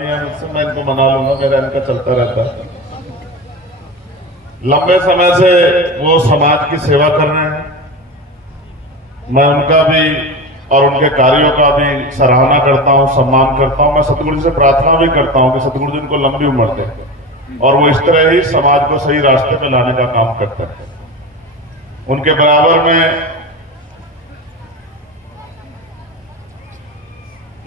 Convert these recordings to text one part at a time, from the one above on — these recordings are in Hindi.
मैं इनको मना लूंगा, मेरा इनका चलता रहता है। लंबे समय से वो समाज की सेवा कर रहे हैं। मैं उनका भी और उनके कार्यों का भी सराहना करता हूं, सम्मान करता हूं। मैं सतगुरु जी से प्रार्थना भी करता हूं कि सतगुरु जी उनको लंबी उम्र दें और वो इस तरह ही समाज को सही रास्ते पे लाने का काम करते हैं। उनके बराबर में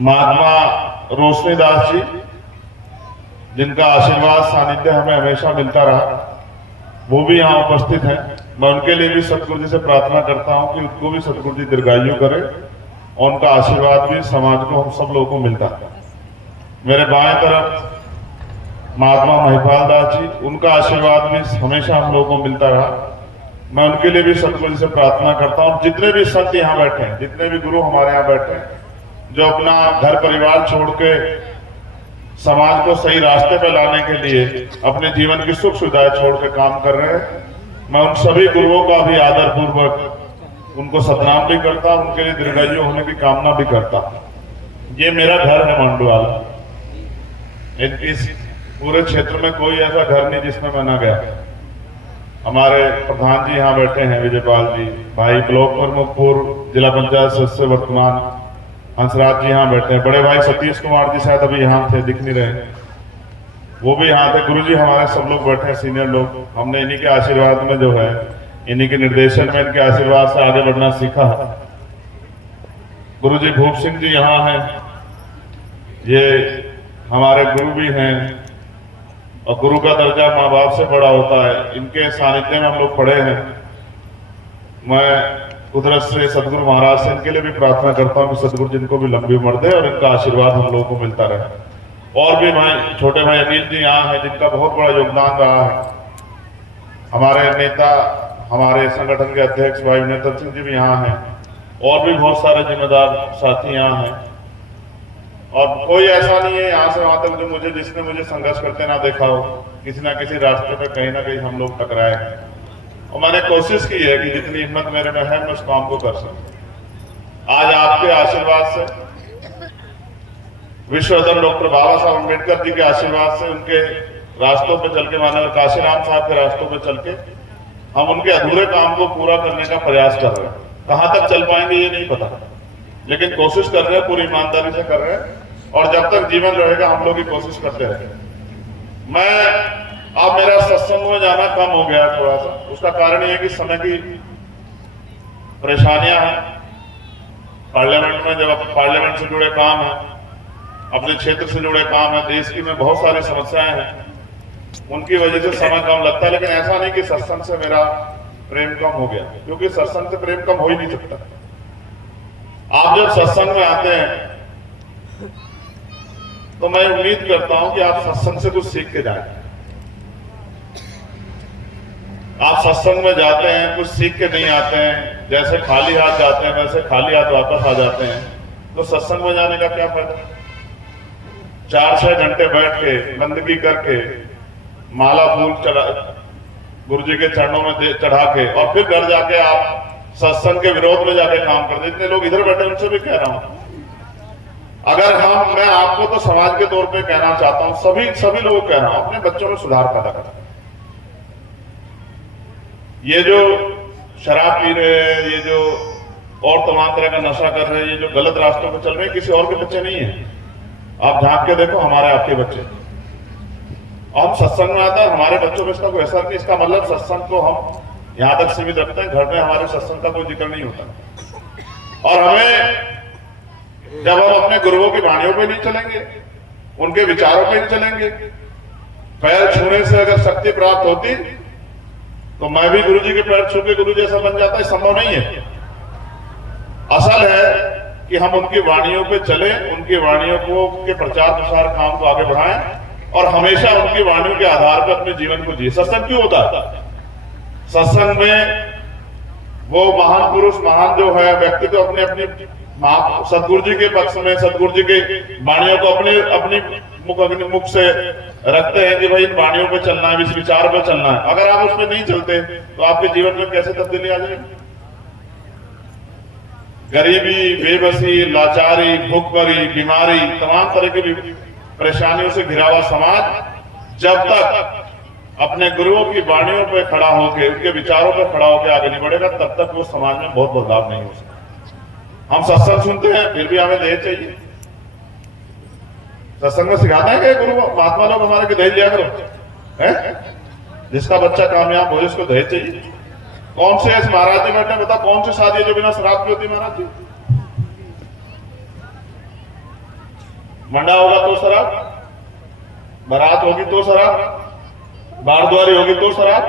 महात्मा रोशनीदास जी, जिनका आशीर्वाद सानिध्य हमें हमेशा मिलता रहा, वो भी यहाँ उपस्थित हैं। मैं उनके लिए भी सतगुरु जी से प्रार्थना करता हूं कि उनको भी सतगुरु जी दीर्घायु करे और उनका आशीर्वाद भी समाज को, हम सब लोगों को मिलता है। मेरे बाएं तरफ महात्मा महिपाल दास जी, उनका आशीर्वाद भी हमेशा हम लोगों को मिलता रहा। मैं उनके लिए भी सतगुरु जी से प्रार्थना करता हूँ। जितने भी संत यहाँ बैठे हैं, जितने भी गुरु हमारे यहाँ बैठे हैं, जो अपना घर परिवार छोड़ के समाज को सही रास्ते पर लाने के लिए अपने जीवन की सुख सुविधाएं छोड़ के काम कर रहे हैं, मैं उन सभी गुरुओं का भी आदर पूर्वक उनको सतनाम भी करता, उनके लिए दीर्घायु होने की कामना भी करता। ये मेरा घर है मांडूवाला। इस पूरे क्षेत्र में कोई ऐसा घर नहीं जिसमें मैं ना गया। हमारे प्रधान जी यहाँ बैठे हैं, विजयपाल जी, भाई ब्लॉक प्रमुख पूर्व जिला पंचायत सदस्य वर्तमान हंसराज जी यहाँ बैठे हैं, बड़े भाई सतीश कुमार जी शायद अभी यहाँ थे, दिख नहीं रहे, वो भी यहाँ थे। गुरु जी हमारे सब लोग बैठे हैं, सीनियर लोग। हमने इन्हीं के आशीर्वाद में जो है, इन्हीं के निर्देशन में, इनके आशीर्वाद से आगे बढ़ना सीखा है। गुरु जी भूप सिंह जी यहाँ हैं, ये हमारे गुरु भी हैं और गुरु का दर्जा माँ बाप से बड़ा होता है। इनके सानिध्य में हम लोग पढ़े हैं। मैं कुदरत से सदगुरु महाराज से इनके लिए भी प्रार्थना करता हूँ कि सदगुरु जिनको भी लंबी उम्र दे और इनका आशीर्वाद हम लोगों को मिलता रहे। और भी भाई, छोटे भाई अनिल जी यहाँ हैं, जिनका बहुत बड़ा योगदान रहा है। हमारे नेता, हमारे संगठन के अध्यक्ष भाई नेतर सिंह जी भी यहाँ हैं और भी बहुत सारे जिम्मेदार साथी यहाँ हैं। और कोई ऐसा नहीं है यहाँ से वहां तक जो जिसने मुझे संघर्ष करते ना देखा हो। किसी ना किसी रास्ते पे कहीं ना कहीं हम लोग टकराए हैं और मैंने कोशिश की है कि जितनी हिम्मत मेरे में है मैं उस काम को कर सकूं। आज आपके आशीर्वाद से, विश्वरत्न डॉक्टर बाबा साहब अम्बेडकर जी के आशीर्वाद से, उनके रास्तों पे चल के, मानव काशीराम साहब के रास्तों पे चल के हम उनके अधूरे काम को पूरा करने का प्रयास कर रहे हैं। कहां तक चल पाएंगे ये नहीं पता, लेकिन कोशिश कर रहे हैं, पूरी ईमानदारी से कर रहे हैं और जब तक जीवन रहेगा हम लोग की कोशिश करते रहेंगे। मैं अब मेरा सत्संग में जाना कम हो गया थोड़ा सा। उसका कारण ये है कि समय की परेशानियां हैं। पार्लियामेंट में जब पार्लियामेंट से जुड़े काम है, अपने क्षेत्र से जुड़े काम है, देश की में बहुत सारी समस्याएं हैं, उनकी वजह से समय कम लगता है। लेकिन ऐसा नहीं कि सत्संग से मेरा प्रेम कम हो गया, क्योंकि सत्संग से प्रेम कम हो ही नहीं सकता। आप जब सत्संग में आते हैं तो मैं उम्मीद करता हूं कि आप सत्संग से कुछ सीख के जाएं। आप सत्संग में जाते हैं, कुछ सीख के नहीं आते हैं, जैसे खाली हाथ जाते हैं वैसे खाली हाथ वापस आ जाते हैं, तो सत्संग में जाने का क्या फायदा। 4-6 घंटे बैठ के बंदगी करके माला फूल चढ़ा गुरु जी के चरणों में चढ़ा के और फिर घर जाके आप सत्संग के विरोध में जाके काम करते। इतने लोग इधर बैठे, उनसे भी कह रहा हूं, अगर मैं आपको तो समाज के तौर पे कहना चाहता हूं, सभी लोगों को कह रहा हूं, अपने बच्चों में सुधार पैदा करें। ये जो शराब पी रहे हैं, ये जो और तमाम तरह का नशा कर रहे हैं, ये जो गलत रास्तों पर चल रहे हैं, किसी और के बच्चे नहीं है। आप झांक के देखो, हमारे आपके बच्चे। हम सत्संग में आते हैं, हमारे बच्चों में इसका कोई असर नहीं। इसका मतलब सत्संग को हम यहां तक सीमित रखते हैं, घर में हमारे सत्संग का कोई जिक्र नहीं होता। और हमें जब हम अपने गुरुओं की वाणियों पे नहीं चलेंगे, उनके विचारों पे नहीं चलेंगे, पैर छूने से अगर शक्ति प्राप्त होती तो मैं भी गुरु जी के पैर छू के गुरु जैसा बन जाता, संभव नहीं है। असल है कि हम उनकी वाणियों पे चले, उनकी वाणियों को के प्रचार प्रसार काम को आगे बढ़ाएं और हमेशा उनकी वाणियों के आधार पर अपने जीवन को जिए। सत्संग क्यों होता है? सत्संग में वो महान पुरुष, महान जो है व्यक्ति को अपने सतगुरु जी के पक्ष में, सतगुरु जी के वाणियों को अपनी मुख से रखते हैं कि भाई इन वाणियों पे चलना है, इस विचार पे चलना है। अगर आप उस पर नहीं चलते तो आपके जीवन में कैसे तब्दीली आ जाएगी? गरीबी, बेबसी, लाचारी, भूखमरी, बीमारी, तमाम तरह की परेशानियों से घिरा हुआ समाज जब तक अपने गुरुओं की वाणियों पर खड़ा होकर, उनके विचारों पर खड़ा होकर आगे नहीं बढ़ेगा, तब तक वो समाज में बहुत बदलाव नहीं हो सकता। हम सत्संग सुनते हैं, फिर भी हमें दहेज चाहिए। सत्संग में सिखाते हैं कि गुरु महात्मा लोग हमारे के दहेज लिया करो, है? जिसका बच्चा कामयाब हो जिसको दहेज चाहिए। कौन से इस महाराज जी बैठे बता, कौन सी शादी है जो बिना शराब की होती महाराज जी? मंडा होगा तो शराब, बारात होगी तो शराब, बारद्वारी होगी तो शराब,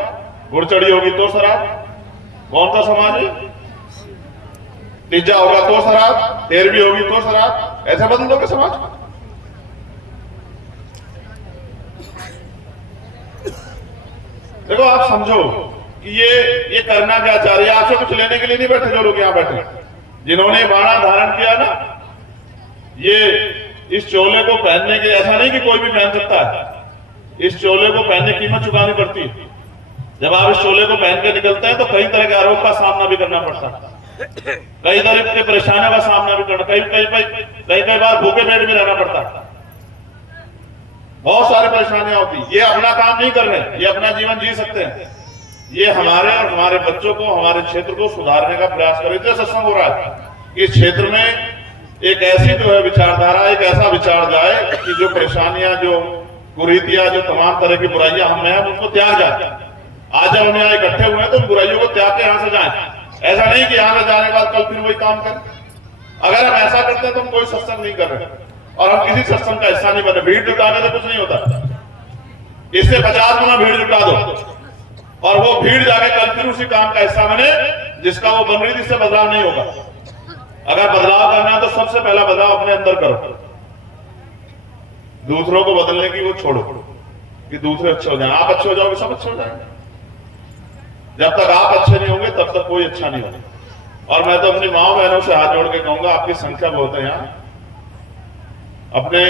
गुड़चड़ी होगी तो शराब। कौन सा समाज है? तीजा होगा तो शराब, तेरहवीं होगी तो शराब। ऐसे बदल दोगे समाज? देखो आप समझो कि ये करना क्या चाह रही है। आपसे कुछ लेने के लिए नहीं बैठे जो लोग यहां बैठे, जिन्होंने बाणा धारण किया ना, ये इस चोले को पहनने के, ऐसा नहीं कि कोई भी पहन सकता है, इस चोले को पहनने की कीमत चुकानी पड़ती है। जब आप इस चोले को पहन के निकलते हैं तो कई तरह के आरोप का सामना भी करना पड़ता है, कई तरह के परेशानियों का सामना भी करना, कई बार भूखे पेट में रहना पड़ता है, बहुत सारी परेशानियां होती। ये अपना काम नहीं कर रहे, ये अपना जीवन जी सकते हैं। ये हमारे और हमारे बच्चों को, हमारे क्षेत्र को सुधारने का प्रयास करें। इसलिए सत्संग हो रहा है। इस क्षेत्र में एक ऐसी जो है विचारधारा, एक ऐसा विचार जाए कि जो परेशानियां, जो कुरीतियां, जो तमाम तरह की बुराइयां हमें हैं, उनको त्याग जाए। आज जब हम यहाँ इकट्ठे हुए हैं तो बुराइयों को त्याग के यहाँ से जाएं। ऐसा नहीं कि यहाँ से जाने के बाद कल फिर वही काम करें। अगर हम ऐसा करते हैं तो हम कोई सत्संग नहीं कर रहे और हम किसी सत्संग का हिस्सा नहीं बन रहे। भीड़ जुटाने से कुछ नहीं होता, इससे 50 गुना भीड़ जुटा दो और वो भीड़ जाके कल फिर उसी काम का हिस्सा बने जिसका वो बन रही थी। इससे बदलाव नहीं होगा। अगर बदलाव करना है तो सबसे पहला बदलाव अपने अंदर करो, दूसरों को बदलने की वो छोड़ो कि दूसरे अच्छे हो जाए। आप अच्छे हो जाओगे, सब अच्छे हो जाएंगे। जब तक आप अच्छे नहीं होंगे तब तक कोई अच्छा नहीं होगा। और मैं तो अपनी माओ बहनों से हाथ जोड़ के कहूंगा, आपकी संख्या बहुत है यहाँ। अपने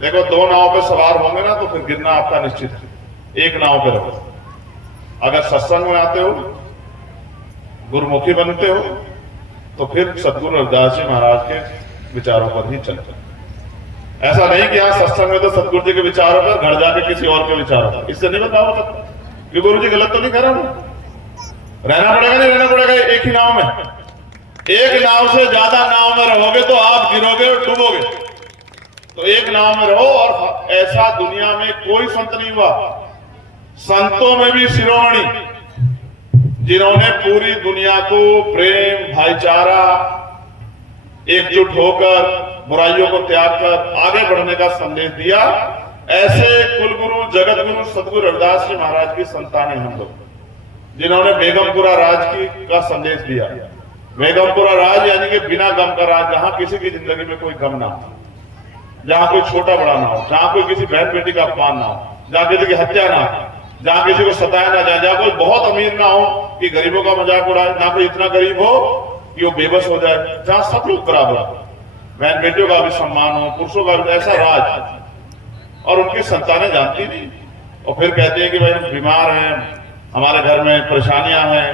देखो, 2 नाव पे सवार होंगे ना तो फिर गिरना आपका निश्चित है। एक नाव पे रहो। अगर सत्संग में आते हो, गुरुमुखी बनते हो, तो फिर सतगुरु रविदास जी महाराज के विचारों पर ही चलते। ऐसा नहीं कि यहाँ सत्संग में तो सतगुरु जी के विचारों पर, घर जाके किसी और के विचारों पर। इससे नहीं बदलाव हो सकता कि गुरु जी गलत तो नहीं कह रहा हूं। रहना पड़ेगा, नहीं रहना पड़ेगा एक ही नाव में। एक नाव से ज्यादा नाव में रहोगे तो आप गिरोगे और डूबोगे। तो एक नाव में रहो। और ऐसा दुनिया में कोई संत नहीं हुआ, संतों में भी शिरोमणि, जिन्होंने पूरी दुनिया को प्रेम, भाईचारा, एकजुट होकर, बुराइयों को त्याग कर आगे बढ़ने का संदेश दिया। ऐसे कुलगुरु, जगत गुरु सतगुरु रविदास जी महाराज की संतान है हम लोग, जिन्होंने बेगमपुरा राज का संदेश दिया। बेगमपुरा राज यानी कि बिना गम का राज, जहां किसी की जिंदगी में कोई गम ना हो, जहां कोई छोटा बड़ा ना हो, जहां कोई किसी बहन बेटी का अपमान ना हो, जहां किसी की हत्या ना हो, जहां किसी को सताया ना जाए, जहां कोई बहुत अमीर ना हो कि गरीबों का मजाक उड़ाए, ना कोई इतना गरीब हो कि वो बेबस हो जाए, जहां सब लोग बराबर हो, बहन बेटियों का भी सम्मान हो, पुरुषों का भी, ऐसा राज। और उनकी संतानें जानती नहीं और फिर कहती है कि भाई हम बीमार हैं, हमारे घर में परेशानियां हैं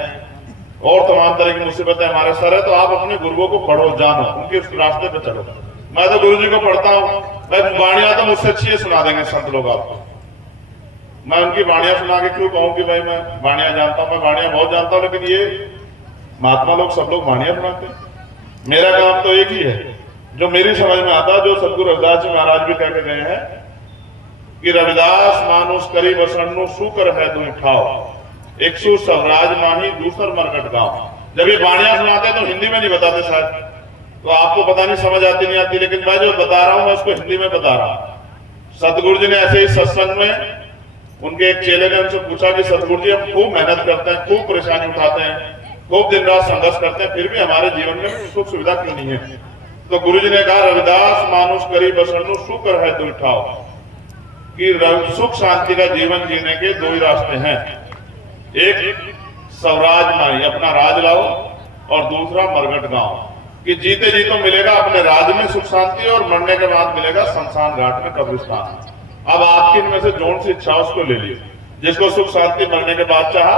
और तमाम तरह की मुसीबतें हमारे सर है। तो आप अपने गुरुओं को पढ़ो, जानो, उनके उस रास्ते पे चलो। मैं तो गुरु जी को पढ़ता हूँ, मैं वाणियां तो मुझसे अच्छी सुना देंगे संत लोग आपको। मैं उनकी वाणियां सुना के क्यों कहूँ कि भाई मैं वाणियां जानता हूँ? मैं वाणियां बहुत जानता हूँ, लेकिन ये महात्मा लोग सब लोग वाणियां सुनाते हैं। मेरा काम तो एक ही है जो मेरी समझ में आता, जो सतगुरु रविदास जी महाराज भी कह के गए हैं कि रविदास मानुष करी बसनु सुकर है दुई ठाव, एक सु सवराज माही दूसर मरकट गांव। जब ये वाणियां सुनाते हैं तो हिंदी में नहीं बताते शायद, तो आपको पता नहीं समझ आती नहीं आती, लेकिन मैं जो बता रहा हूं मैं उसको हिंदी में बता रहा हूं। सतगुरु जी ने ऐसे ही सत्संग में उनके एक चेले ने उनसे पूछा कि सतगुरु जी हम खूब मेहनत करते हैं, खूब परेशानी उठाते हैं, खूब दिन रात संघर्ष करते हैं, फिर भी हमारे जीवन में सुख सुविधा क्यों नहीं है? तो गुरु जी ने कहा रविदास मानुष करी बसनु सुकर है दुई ठाव, कि सुख शांति का जीवन जीने के 2 ही रास्ते हैं। एक स्वराज माई, अपना राज लाओ, और दूसरा मरघट गांव, कि जीते जी तो मिलेगा अपने राज में सुख शांति और मरने के बाद मिलेगा शमशान घाट में कब्रिस्तान। अब आपकी इनमें से जोन सी इच्छा उसको ले लीजिए। जिसको सुख शांति मरने के बाद चाहा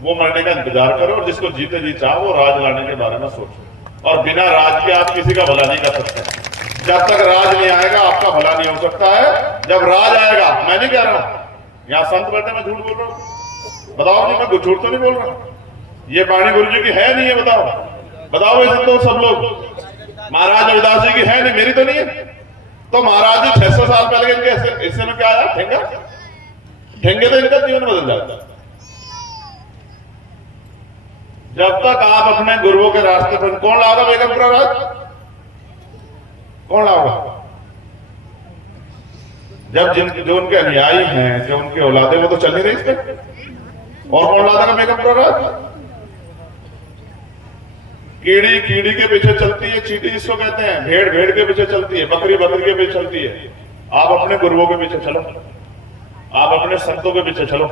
वो मरने का इंतजार करो, और जिसको जीते जी चाह वो राज लाने के बारे में सोचो। और बिना राज के आप किसी का भला नहीं कर सकते। जब तक राज नहीं आएगा आपका भला नहीं हो सकता है। जब राज आएगा, मैं नहीं कह रहा हूं यहां संत बैठे मैं झूठ बोल रहा हूं, बताओ जी, मैं झूठ तो नहीं बोल रहा। ये वाणी गुरु जी की है नहीं है, बताओ बताओ भाई संतोष सब लोग। महाराज रविदास जी की है नहीं, मेरी तो नहीं है। तो महाराज जी 600 साल पहले इनके इससे में क्या आया, ठेंगा ठेंगे तो इनका जीवन बदल जाता। जब तक आप अपने गुरुओं के रास्ते पर, कौन लाओगा बेगमपुरा राज, कौन लाओगा? जब जो उनके अनुयायी हैं, जो उनके औलादे, वो तो चल नहीं रही इस पे, और कौन ला देगा बेगमपुरा राज? कीड़ी कीड़ी के पीछे चलती है, चींटी जिसको कहते हैं, भेड़ भेड़ के पीछे चलती है, बकरी बकरी के पीछे चलती है। आप अपने गुरुओं के पीछे चलो, आप अपने संतों के पीछे चलो,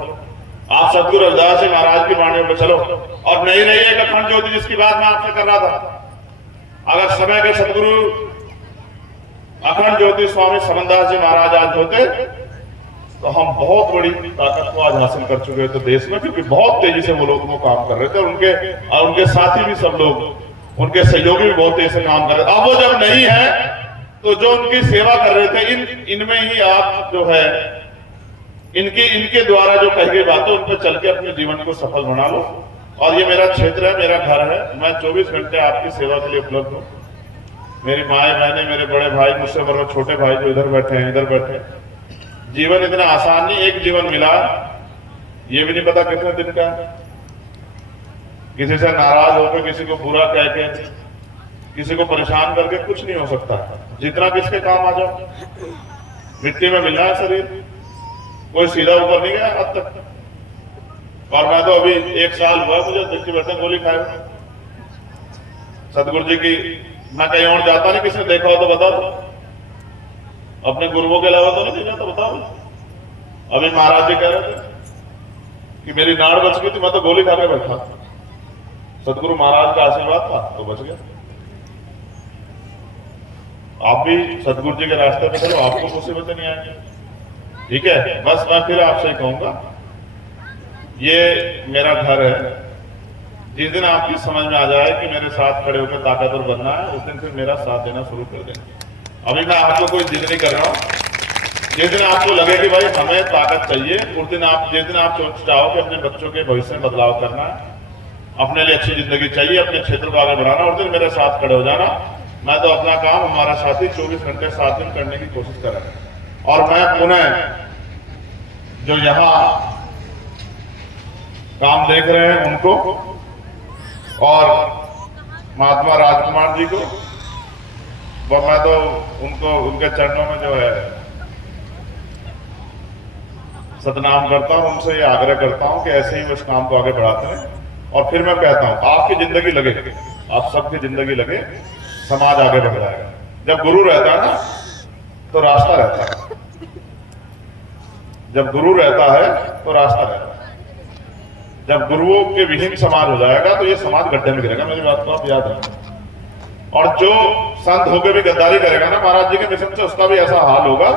आप सतगुरु रविदास जी महाराज की वाणियों पे चलो, और नहीं रही एक अखंड ज्योति जिसकी बात मैं आपसे कर रहा था। अगर समय के सतगुरु अखंड ज्योति स्वामी समनदास जी महाराज आज होते तो हम बहुत बड़ी ताकत को आज हासिल कर चुके थे देश में, क्योंकि बहुत तेजी से वो लोग वो काम कर रहे थे, और उनके साथी भी सब लोग, उनके सहयोगी भी बहुत तेजी से काम कर रहे थे। अब वो जब नहीं है तो जो उनकी सेवा कर रहे थे, इनमें ही आप जो है इनके द्वारा जो कही गई बातें उन पर चल के अपने जीवन को सफल बना लो। और ये मेरा क्षेत्र है, मेरा घर है, मैं 24 घंटे आपकी सेवा के लिए उपलब्ध हूँ। मेरी माए बहने, मेरे बड़े भाई, मुझसे बड़े छोटे भाई जो इधर बैठे हैं, इधर बैठे हैं। जीवन इतना आसान नहीं, एक जीवन मिला, ये भी नहीं पता कितने दिन का। किसी से नाराज होकर, किसी को बुरा कह के, किसी को परेशान करके कुछ नहीं हो सकता। जितना किसके काम आ जाओ, मिट्टी में मिलना है शरीर, कोई सीधा ऊपर नहीं गया अब तक। और मैं तो अभी 1 साल हुआ मुझे मिट्टी बैठे गोली खाए। सतगुरु जी की मैं कहीं और जाता नहीं, किसने देखा हो तो बता दो, अपने गुरुओं के अलावा तो नहीं देखा, तो बताओ। अभी महाराज जी कह रहे थे कि मेरी नाड़ बच गई थी, मैं तो गोली खा के बैठा। सतगुरु महाराज का आशीर्वाद था तो बच गया। आप भी सतगुरु जी के रास्ते पे चलो, आपको मुसीबतें नहीं आएंगी, ठीक है। बस मैं फिर आपसे कहूंगा, ये मेरा घर है। जिस दिन आपकी समझ में आ जाए कि मेरे साथ खड़े होकर ताकतवर बनना है, उस दिन फिर मेरा साथ देना शुरू कर देंगे। अभी मैं आपको कोई जिद नहीं कर रहा हूं। जिस दिन आपको लगे कि भाई हमें ताकत चाहिए, उस दिन आप, जिस दिन आप चाहो कि अपने बच्चों के भविष्य में बदलाव करना है, अपने लिए अच्छी जिंदगी चाहिए, अपने क्षेत्र को आगे बढ़ाना, उस दिन मेरे साथ खड़े हो जाना। मैं तो अपना काम, हमारा साथी 24 घंटे 7 दिन करने की कोशिश कर रहे हैं। और मैं पुनः जो यहाँ काम देख रहे हैं उनको, और महात्मा राजकुमार जी को, वह मैं तो उनको, उनके चरणों में जो है सतनाम करता हूं, उनसे ये आग्रह करता हूं कि ऐसे ही वो इस काम को आगे बढ़ाते हैं। और फिर मैं कहता हूं, आपकी जिंदगी लगे, आप सबकी जिंदगी लगे, समाज आगे बढ़ जाएगा। जब गुरु रहता है ना तो रास्ता रहता है, जब गुरु रहता है तो रास्ता रहता है। जब गुरुओं के विहीन समाज हो जाएगा तो ये समाज गड्ढे में गिरेगा, मेरी बात को आप याद रखें। और जो संत होकर भी गद्दारी करेगा ना महाराज जी के मिशन से, उसका भी ऐसा हाल होगा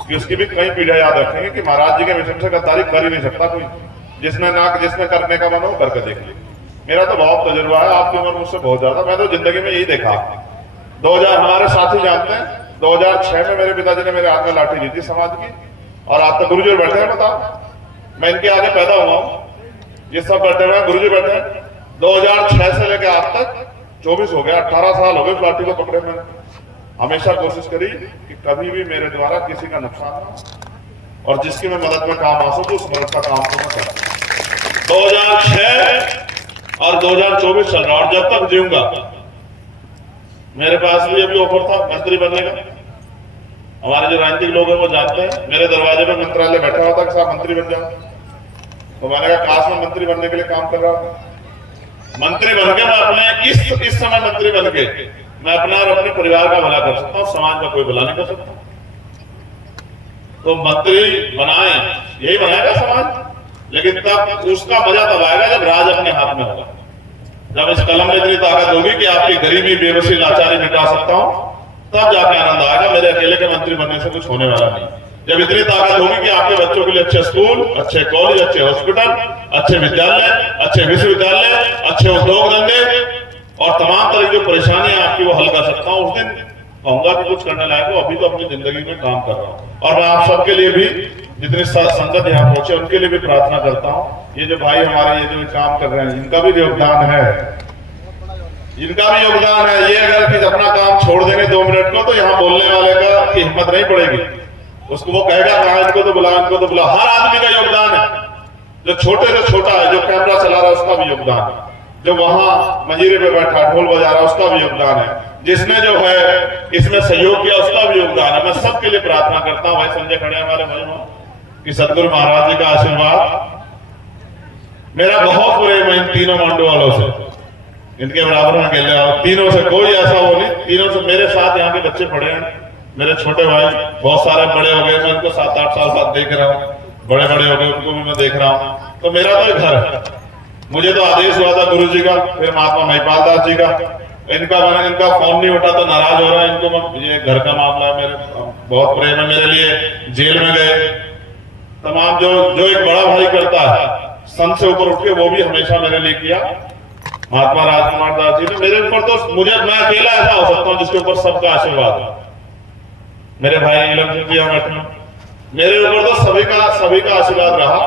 कि उसकी भी कई पीढ़ियां याद रखेंगे कि महाराज जी के मिशन से गद्दारी कर ही नहीं सकता कोई। जिसने करने का मन हो करके देख ली। मेरा तो बहुत तजुर्बा है, आपकी उम्र मुझसे बहुत ज्यादा। मैं तो जिंदगी में यही देखा। 2000 हमारे साथी जानते हैं, 2006 में मेरे पिताजी ने मेरे हाथ में लाठी ली थी समाज की, और आप तो गुरुजी बैठे हैं, बताओ मैं इनके आगे पैदा हुआ हूँ, ये सब बैठे हुए हैं, गुरुजी बैठे हैं। 2006 से लेकर आज तक 24 हो गया, 18 साल हो गए लाठी को पकड़े। मैंने हमेशा कोशिश करी कि कभी भी मेरे द्वारा किसी का नुकसान ना, और जिसकी मैं मदद में काम आ सकूं उस मदद का काम को मैं करूं। 2006 और 2024 चल रहा, और जब तक जीऊंगा मेरे पास भी अभी ऑफर था मंत्री बनने का। हमारे जो राजनीतिक लोग हैं वो जानते हैं, मेरे दरवाजे पर मंत्रालय बैठा हुआ था कि साहब मंत्री बन जाओ। तो मैंने कहा काश मैं मंत्री बनने के लिए काम कर रहा था। मंत्री बन के मैं अपने इस समय मंत्री बन के मैं अपना और अपने परिवार का भला कर सकता हूं, समाज का कोई भला नहीं कर सकता। तो मंत्री बनाए, यही बनाएगा समाज, लेकिन तब उसका मजा तब आएगा जब राज अपने हाथ में होगा, जब इस कलम में इतनी ताकत होगी कि आपकी गरीबी, बेबसी, लाचारी मिटा सकता हूं, तब जाके आनंद आएगा। मेरे अकेले के मंत्री बनने से कुछ होने वाला नहीं। जब इतनी ताकत होगी कि आपके बच्चों के लिए अच्छे स्कूल, अच्छे कॉलेज, अच्छे हॉस्पिटल, अच्छे विद्यालय, अच्छे विश्वविद्यालय, अच्छे उद्योग धंधे और तमाम तरह की जो परेशानियां आपकी वो हल कर सकता हूं, उस दिन कहूंगा कि कुछ करने लायक हो, अभी तो अपनी जिंदगी में काम कर रहा हूँ। और मैं आप सबके लिए भी, जितने संगत यहाँ पहुंचे उनके लिए भी प्रार्थना करता हूँ। ये जो भाई हमारे ये जो काम कर रहे हैं, इनका भी योगदान है, इनका भी योगदान है। ये अगर कि अपना काम छोड़ देंगे 2 मिनट को, तो यहाँ बोलने वाले का की हिम्मत नहीं पड़ेगी। उसको वो कहेगा कहा इनको तो बुला, इनको तो बुला। हर आदमी का योगदान है, जो छोटे से छोटा है, जो कैमरा चला रहा है उसका भी योगदान है, जो वहां मंजीरे पे बैठा ढोल बजा रहा है उसका भी योगदान है, जिसने जो है इसमें सहयोग किया उसका भी योगदान है। मैं सबके लिए प्रार्थना करता हूँ। भाई संजय खड़े हमारे भाई कि सतगुरु महाराज जी का आशीर्वाद, मेरा बहुत प्रेम है इन तीनों मांडू वालों से, इनके बराबर में खेलने वाले तीनों से कोई ऐसा वो नहीं। तीनों से मेरे साथ यहाँ के बच्चे पढ़े हैं, मेरे छोटे भाई बहुत सारे बड़े हो गए, मैं उनको 7-8 साल बाद देख रहा हूँ, बड़े बड़े हो गए उनको भी मैं देख रहा हूँ। तो मेरा तो घर है, मुझे तो आदेश हुआ था गुरु जी का, फिर महात्मा महिपाल दास जी का। इनका फोन नहीं उठा तो नाराज हो रहा है। इनको मैं, ये घर का मामला है, मेरे बहुत प्रेम है मेरे लिए। जेल में गए तमाम जो एक बड़ा भाई करता है, संत से ऊपर उठ के, वो भी हमेशा मेरे लिए किया महात्मा राजकुमार दास जी ने। मेरे ऊपर तो मैं अकेला ऐसा हो सकता हूँ जिसके ऊपर सबका आशीर्वाद है। मेरे भाई नीलम सिंह जी बैठे, मेरे ऊपर तो सभी का आशीर्वाद रहा,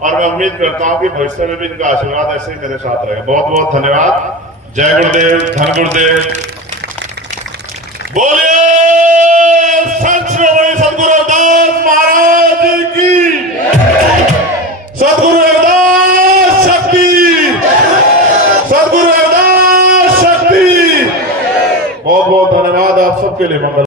और मैं उम्मीद करता हूं कि भविष्य में भी इनका आशीर्वाद ऐसे ही मेरे साथ रहेगा। बहुत बहुत धन्यवाद। जय गुरुदेव, धन गुरुदेव। बोलिए संत श्रोमणी सतगुरु रविदास महाराज की, सतगुरु रविदास शक्ति, सतगुरु रविदास शक्ति। बहुत बहुत धन्यवाद आप सबके लिए। मंगल।